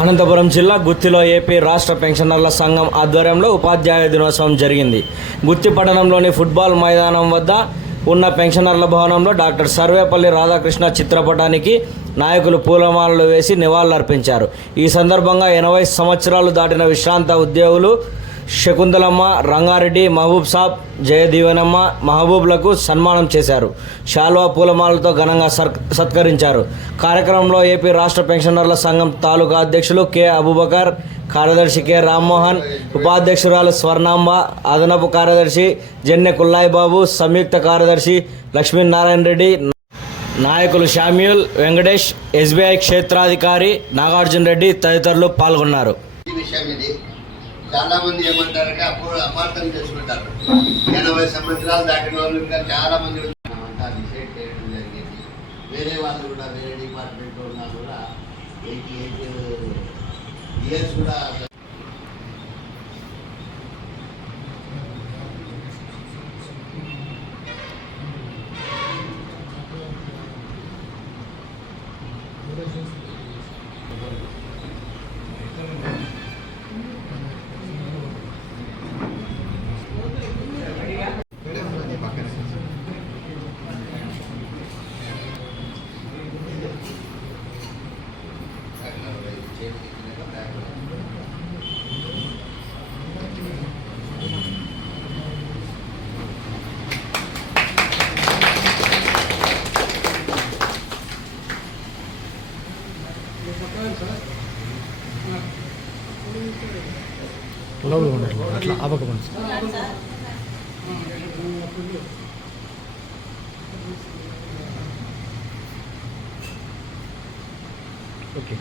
అనంతపురం జిల్లా గుత్తిలో ఏపీ రాష్ట్ర పెన్షనర్ల సంఘం ఆధ్వర్యంలో ఉపాధ్యాయ దినోత్సవం జరిగింది. గుత్తి పట్టణంలోని ఫుట్బాల్ మైదానం వద్ద ఉన్న పెన్షనర్ల భవనంలో డాక్టర్ సర్వేపల్లి రాధాకృష్ణ చిత్రపటానికి నాయకులు పూలమాలలు వేసి నివాళులర్పించారు. ఈ సందర్భంగా 80 సంవత్సరాలు దాటిన విశ్రాంత ఉద్యోగులు శకుంతలమ్మ, రంగారెడ్డి, మహబూబ్ సాబ్, జయదీవనమ్మ, మహబూబ్లకు సన్మానం చేశారు. శాల్వా, పూలమాలతో ఘనంగా సత్కరించారు. కార్యక్రమంలో ఏపీ రాష్ట్ర పెన్షనర్ల సంఘం తాలూకా అధ్యక్షులు కె అబూబకర్, కార్యదర్శి కె రామ్మోహన్, ఉపాధ్యక్షురాలు స్వర్ణాంబ, అదనపు కార్యదర్శి జెన్నె కుల్లాయిబాబు, సంయుక్త కార్యదర్శి లక్ష్మీనారాయణ రెడ్డి, నాయకులు శామ్యూల్, వెంకటేష్, ఎస్బీఐ క్షేత్రాధికారి నాగార్జున రెడ్డి తదితరులు పాల్గొన్నారు. చాలా మంది ఏమంటారంటే అప్పుడు అపార్థం చేసుకుంటారు. 80 సంవత్సరాలు దాటిన వాళ్ళు ఇంకా చాలా మంది డిసైడ్ చేయడం జరిగింది. వేరే వాళ్ళు కూడా వేరే డిపార్ట్మెంట్లో ఉన్నా కూడా 88 ఇయర్స్ కూడా అట్లా ఆపకపోండి. ఓకే.